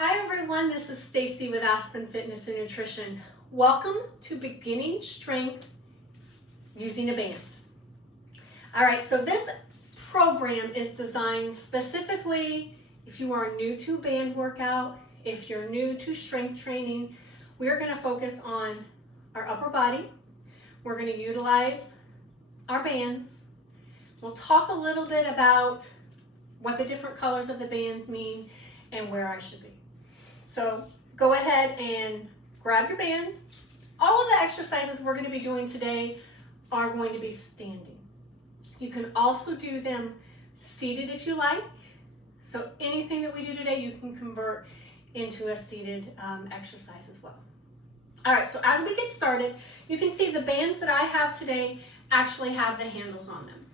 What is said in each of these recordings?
Hi everyone, this is Stacie with Aspen Fitness and Nutrition. Welcome to beginning strength using a band. All right, so this program is designed specifically if you are new to band workout, if you're new to strength training. We're going to focus on our upper body. We're going to utilize our bands. We'll talk a little bit about what the different colors of the bands mean and where I should be. So go ahead and grab your band. All of the exercises we're going to be doing today are going to be standing. You can also do them seated if you like. So anything that we do today, you can convert into a seated exercise as well. All right, so as we get started, you can see the bands that I have today actually have the handles on them.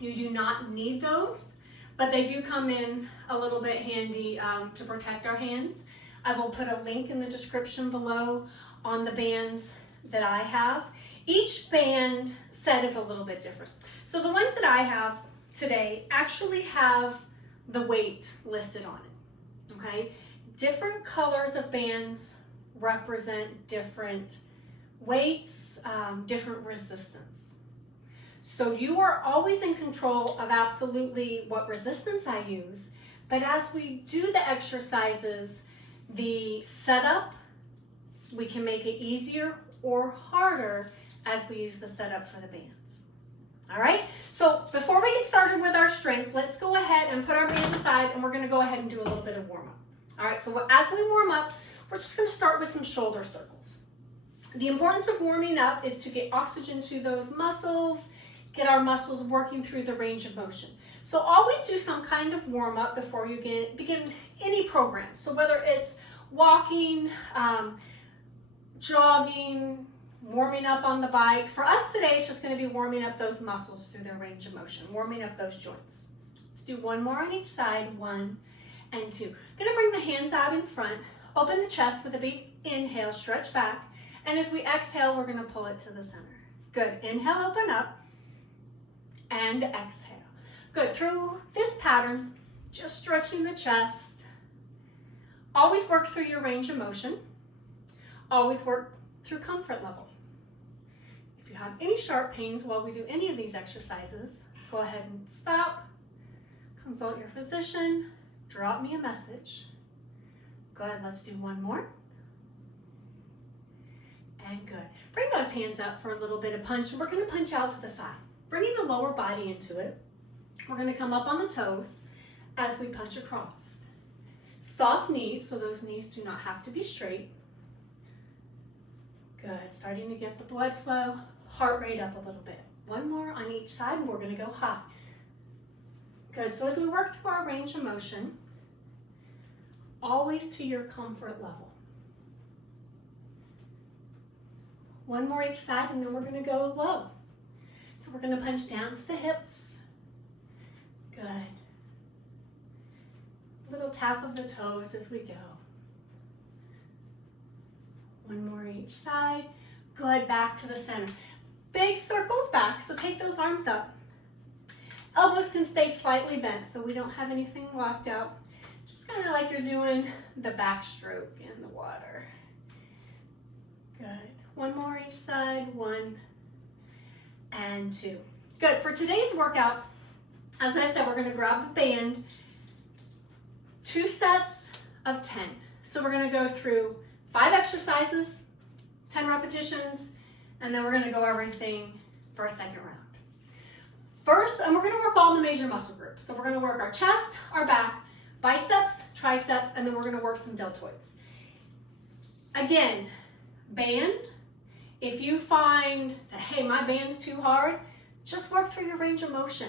You do not need those, but they do come in a little bit handy to protect our hands. I will put a link in the description below on the bands that I have. Each band set is a little bit different. So the ones that I have today actually have the weight listed on it, okay? Different colors of bands represent different weights, different resistance. So you are always in control of absolutely what resistance I use, but as we do the exercises, the setup, we can make it easier or harder as we use the setup for the bands. All right, so before we get started with our strength, let's go ahead and put our band aside and we're gonna go ahead and do a little bit of warm up. All right, so as we warm up, we're just gonna start with some shoulder circles. The importance of warming up is to get oxygen to those muscles, get our muscles working through the range of motion. So always do some kind of warm up before you begin any program. So whether it's walking, jogging, warming up on the bike. For us today, it's just gonna be warming up those muscles through their range of motion, warming up those joints. Let's do one more on each side, 1 and 2. Gonna bring the hands out in front, open the chest with a big inhale, stretch back. And as we exhale, we're gonna pull it to the center. Good, inhale, open up. And exhale. Good, through this pattern, just stretching the chest. Always work through your range of motion. Always work through comfort level. If you have any sharp pains while we do any of these exercises, go ahead and stop, consult your physician, drop me a message. Go ahead, let's do one more. And good. Bring those hands up for a little bit of punch, and we're gonna punch out to the side. Bringing the lower body into it, we're going to come up on the toes as we punch across. Soft knees, so those knees do not have to be straight. Good, starting to get the blood flow, heart rate up a little bit. One more on each side, and we're going to go high. Good, so as we work through our range of motion, always to your comfort level. One more each side, and then we're going to go low. So we're going to punch down to the hips. Good. Little tap of the toes as we go. One more each side. Good, back to the center. Big circles back, so take those arms up. Elbows can stay slightly bent so we don't have anything locked out. Just kind of like you're doing the backstroke in the water. Good. One more each side. 1 and 2. Good. For today's workout, as I said, we're going to grab the band, 2 sets of 10. So we're going to go through 5 exercises, 10 repetitions, and then we're going to go everything for a second round. First, and we're going to work all the major muscle groups. So we're going to work our chest, our back, biceps, triceps, and then we're going to work some deltoids. Again, band. If you find that, hey, my band's too hard, just work through your range of motion,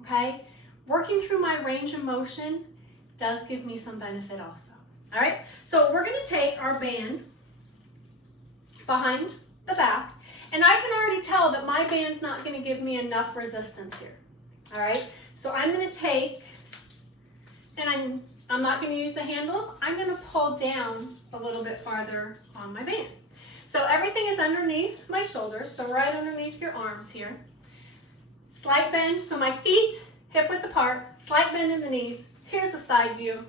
okay? Working through my range of motion does give me some benefit also, all right? So we're gonna take our band behind the back, and I can already tell that my band's not gonna give me enough resistance here, all right? So I'm gonna take, and I'm not gonna use the handles, I'm gonna pull down a little bit farther on my band. So everything is underneath my shoulders, so right underneath your arms here. Slight bend, so my feet hip width apart, slight bend in the knees. Here's the side view.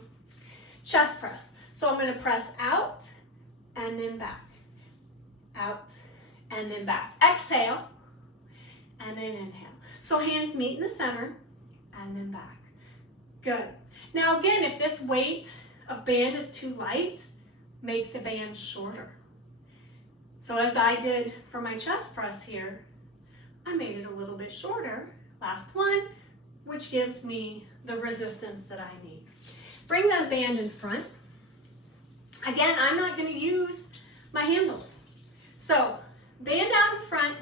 Chest press. So I'm going to press out and then back, out and then back. Exhale and then inhale. So hands meet in the center and then back. Good. Now again, if this weight of band is too light, make the band shorter. So as I did for my chest press here, I made it a little bit shorter. Last one, which gives me the resistance that I need. Bring that band in front. Again, I'm not going to use my handles. So band out in front,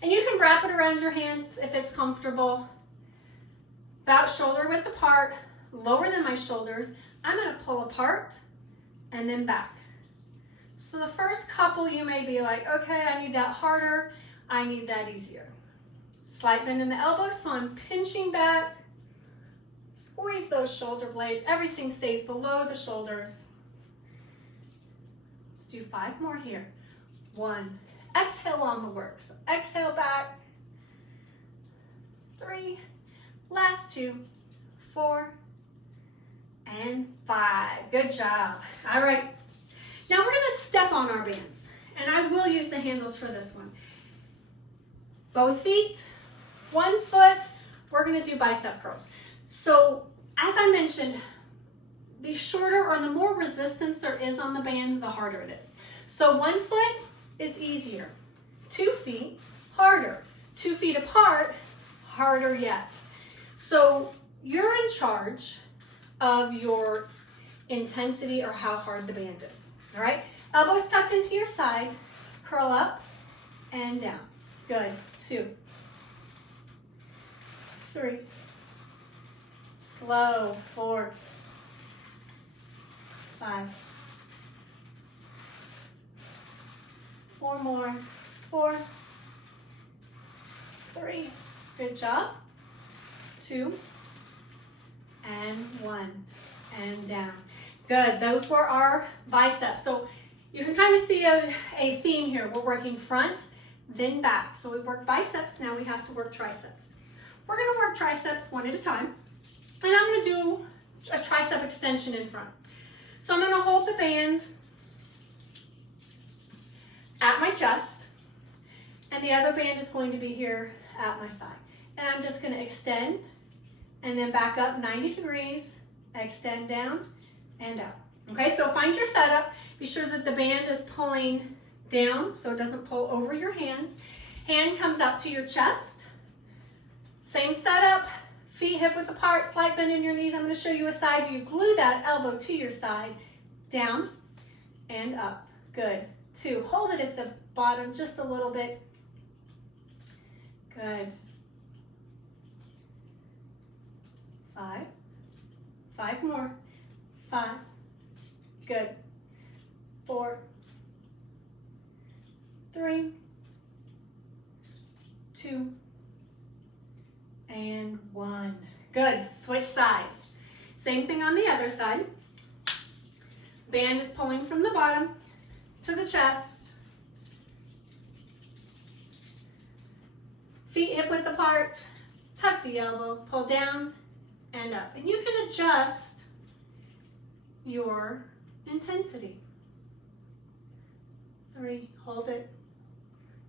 and you can wrap it around your hands if it's comfortable. About shoulder width apart, lower than my shoulders. I'm going to pull apart and then back. So the first couple you may be like, okay, I need that harder, I need that easier. Slight bend in the elbow, so I'm pinching back. Squeeze those shoulder blades. Everything stays below the shoulders. Let's do 5 more here. 1. Exhale on the work. So exhale back. 3. Last 2. 4. And 5. Good job. All right. Now we're going to step on our bands. And I will use the handles for this one. Both feet, 1 foot. We're going to do bicep curls. So as I mentioned, the shorter or the more resistance there is on the band, the harder it is. So 1 foot is easier. 2 feet, harder. 2 feet apart, harder yet. So you're in charge of your intensity or how hard the band is. All right? Elbows tucked into your side, curl up and down. Good. 2. 3. Slow. 4. 5. 4 more. 4. 3. Good job. 2. And 1. And down. Good. Those were our biceps. So you can kind of see a theme here. We're working front, then back. So we work biceps. Now we have to work triceps. We're going to work triceps one at a time. And I'm going to do a tricep extension in front. So I'm going to hold the band at my chest, and the other band is going to be here at my side. And I'm just going to extend and then back up 90 degrees, extend down and out. Okay, so find your setup. Be sure that the band is pulling down so it doesn't pull over your hands. Hand comes up to your chest. Same setup. Feet hip width apart, slight bend in your knees. I'm going to show you a side where you glue that elbow to your side, down and up. Good. 2. Hold it at the bottom just a little bit. Good. 5. 5 more. 5. Good. 4. 3. 2. And 1. Good. Switch sides. Same thing on the other side. Band is pulling from the bottom to the chest. Feet hip width apart. Tuck the elbow. Pull down and up. And you can adjust your intensity. 3. Hold it.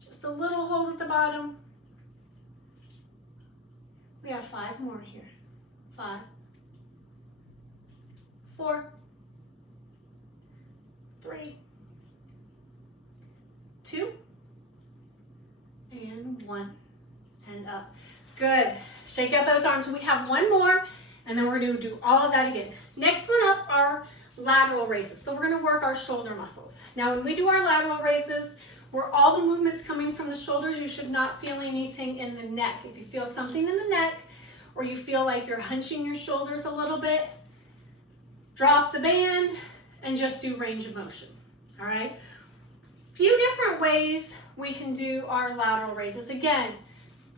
Just a little hold at the bottom. We have 5 more here. 5. 4. 3. 2. And 1. And up. Good. Shake out those arms. We have 1 more, and then we're going to do all of that again. Next one up are lateral raises. So we're going to work our shoulder muscles. Now when we do our lateral raises, where all the movement's coming from the shoulders, you should not feel anything in the neck. If you feel something in the neck, or you feel like you're hunching your shoulders a little bit, drop the band and just do range of motion. All right? Few different ways we can do our lateral raises. Again,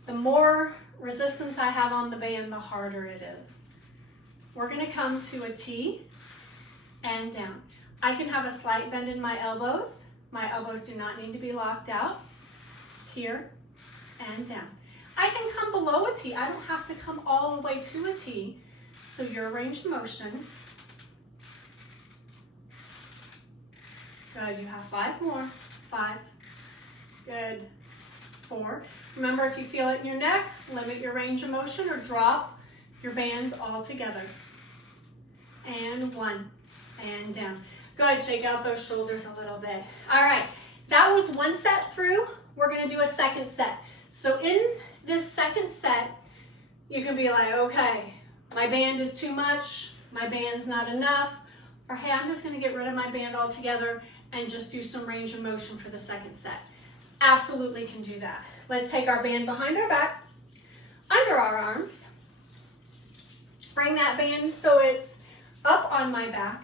the more resistance I have on the band, the harder it is. We're going to come to a T and down. I can have a slight bend in my elbows. My elbows do not need to be locked out. Here and down. I can come below a T. I don't have to come all the way to a T. So your range of motion. Good, you have 5 more. 5. Good. 4. Remember, if you feel it in your neck, limit your range of motion or drop your bands all together. And 1. And down. Good, shake out those shoulders a little bit. All right, that was 1 set through. We're gonna do a 2nd set. So in this 2nd set, you can be like, okay, my band is too much, my band's not enough, or hey, I'm just gonna get rid of my band altogether and just do some range of motion for the 2nd set. Absolutely can do that. Let's take our band behind our back, under our arms. Bring that band so it's up on my back.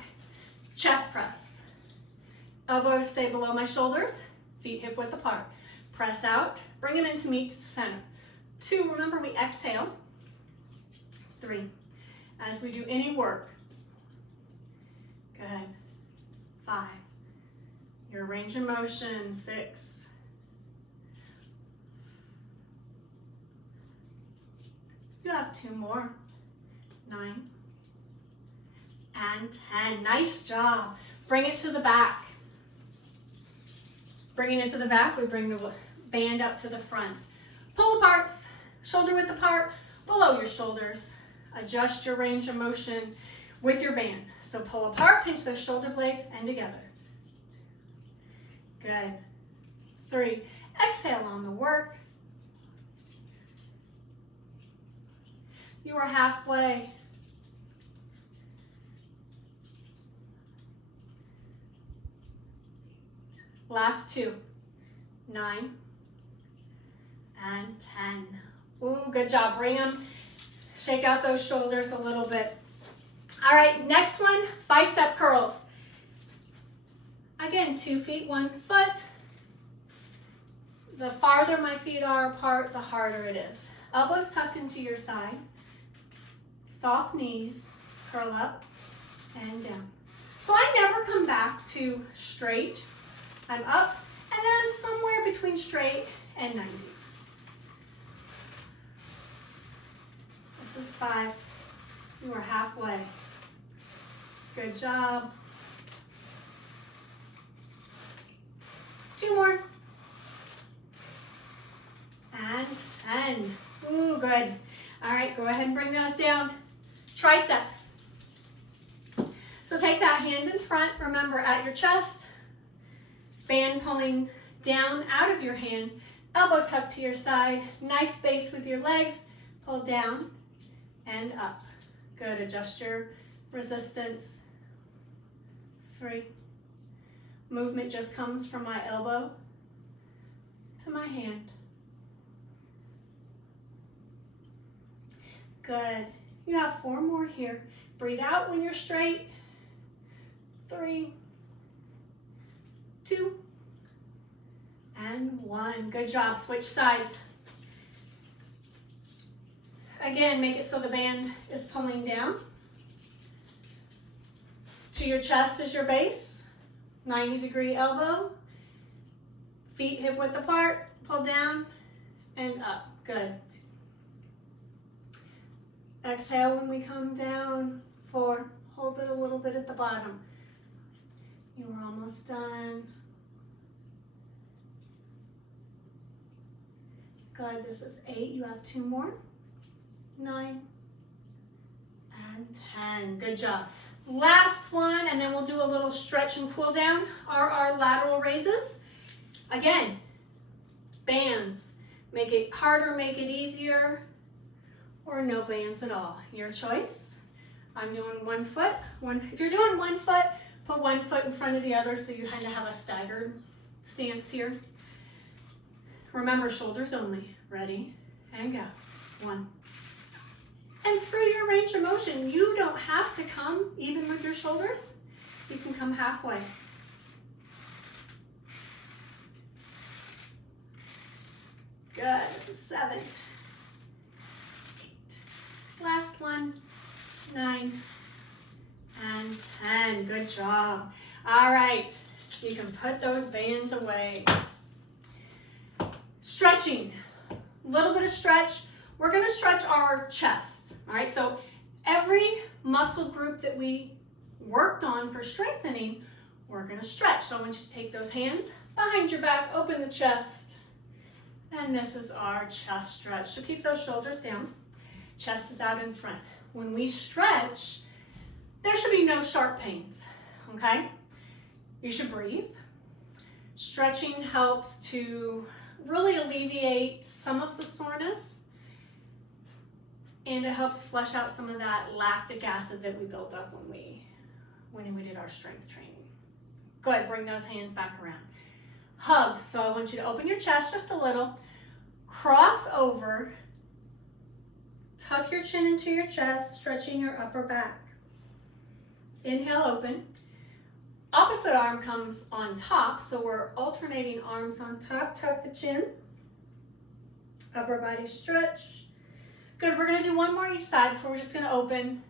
Chest press. Elbows stay below my shoulders, feet hip width apart. Press out, bring it in to meet to the center. 2, remember we exhale. 3, as we do any work. Good. 5, your range of motion. 6, you have 2 more. 9, and 10. Nice job. Bring it to the back. Bringing it to the back, we bring the band up to the front. Pull apart, shoulder width apart, below your shoulders. Adjust your range of motion with your band. So pull apart, pinch those shoulder blades, and together. Good. 3, exhale on the work. You are halfway. Last 2, 9, and 10. Ooh, good job. Bring them, shake out those shoulders a little bit. All right, next one, bicep curls. Again, 2 feet, 1 foot. The farther my feet are apart, the harder it is. Elbows tucked into your side. Soft knees, curl up and down. So I never come back to straight. I'm up, and then I'm somewhere between straight and 90. This is 5. You are halfway. Good job. 2 more. And 10. Ooh, good. All right, go ahead and bring those down. Triceps. So take that hand in front, remember at your chest. Band pulling down out of your hand, elbow tucked to your side, nice space with your legs, pull down and up. Good, adjust your resistance. 3. Movement just comes from my elbow to my hand. Good, you have 4 more here. Breathe out when you're straight. 3, 2, and 1. Good job. Switch sides. Again, make it so the band is pulling down. To your chest is your base. 90-degree elbow. Feet hip width apart. Pull down and up. Good. Exhale when we come down. 4. Hold it a little bit at the bottom. You are almost done. Good, this is 8, you have 2 more. 9 and 10, good job. Last one, and then we'll do a little stretch and cool down, are our lateral raises. Again, bands. Make it harder, make it easier, or no bands at all. Your choice. I'm doing 1 foot. If you're doing 1 foot, put 1 foot in front of the other so you kind of have a staggered stance here. Remember, shoulders only. Ready, and go. 1. And through your range of motion, you don't have to come even with your shoulders. You can come halfway. Good, this is 7. 8. Last one. 9 and 10. Good job. All right, you can put those bands away. Stretching, a little bit of stretch. We're gonna stretch our chest, all right? So every muscle group that we worked on for strengthening, we're gonna stretch. So I want you to take those hands behind your back, open the chest, and this is our chest stretch. So keep those shoulders down, chest is out in front. When we stretch, there should be no sharp pains, okay? You should breathe. Stretching helps to really alleviate some of the soreness, and it helps flush out some of that lactic acid that we built up when we did our strength training. Go ahead, bring those hands back around. Hugs, so I want you to open your chest just a little, cross over, tuck your chin into your chest, stretching your upper back. Inhale, open. Opposite arm comes on top, so we're alternating arms on top. Tuck the chin, upper body stretch. Good, we're gonna do one more each side before we're just gonna open,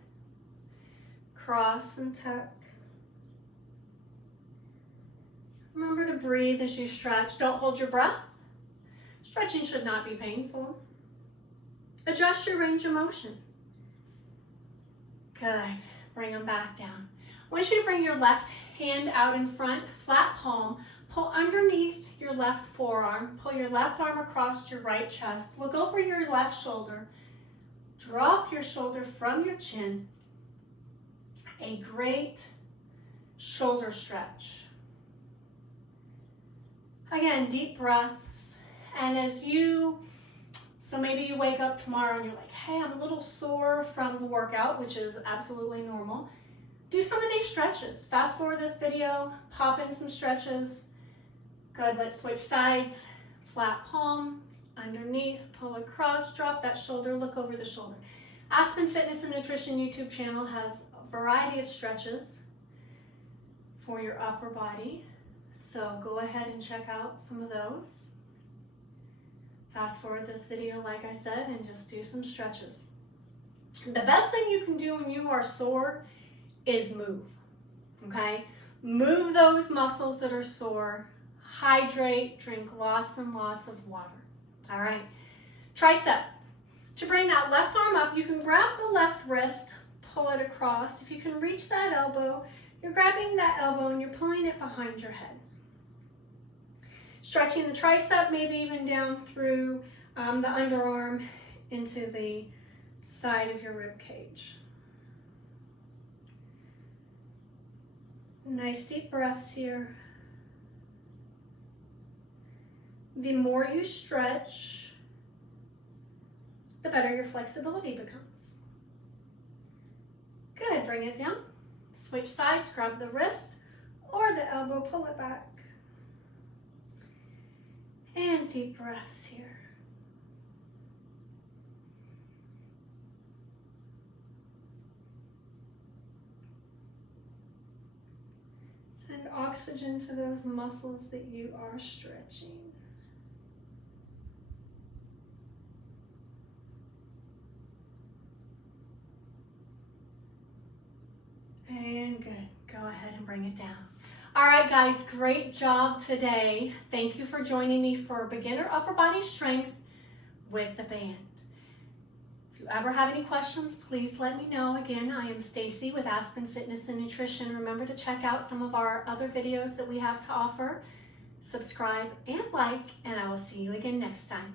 cross and tuck. Remember to breathe as you stretch. Don't hold your breath. Stretching should not be painful. Adjust your range of motion. Good, bring them back down. I want you to bring your left hand out in front, flat palm, pull underneath your left forearm, pull your left arm across your right chest, look over your left shoulder, drop your shoulder from your chin, a great shoulder stretch. Again, deep breaths, and so maybe you wake up tomorrow and you're like, hey, I'm a little sore from the workout, which is absolutely normal. Do some of these stretches. Fast forward this video, pop in some stretches. Good, let's switch sides. Flat palm, underneath, pull across, drop that shoulder, look over the shoulder. Aspen Fitness and Nutrition YouTube channel has a variety of stretches for your upper body. So go ahead and check out some of those. Fast forward this video, like I said, and just do some stretches. The best thing you can do when you are sore is move, okay? Move those muscles that are sore, hydrate, drink lots and lots of water, all right? Tricep. To bring that left arm up, you can grab the left wrist, pull it across. If you can reach that elbow, you're grabbing that elbow and you're pulling it behind your head. Stretching the tricep, maybe even down through the underarm into the side of your rib cage. Nice deep breaths here. The more you stretch, the better your flexibility becomes. Good, bring it down. Switch sides, grab the wrist or the elbow, pull it back. And deep breaths here. Send oxygen to those muscles that you are stretching. And good. Go ahead and bring it down. All right, guys, great job today. Thank you for joining me for beginner upper body strength with the band. If you ever have any questions, please let me know. Again, I am Stacie with Aspen Fitness and Nutrition. Remember to check out some of our other videos that we have to offer. Subscribe and like, and I will see you again next time.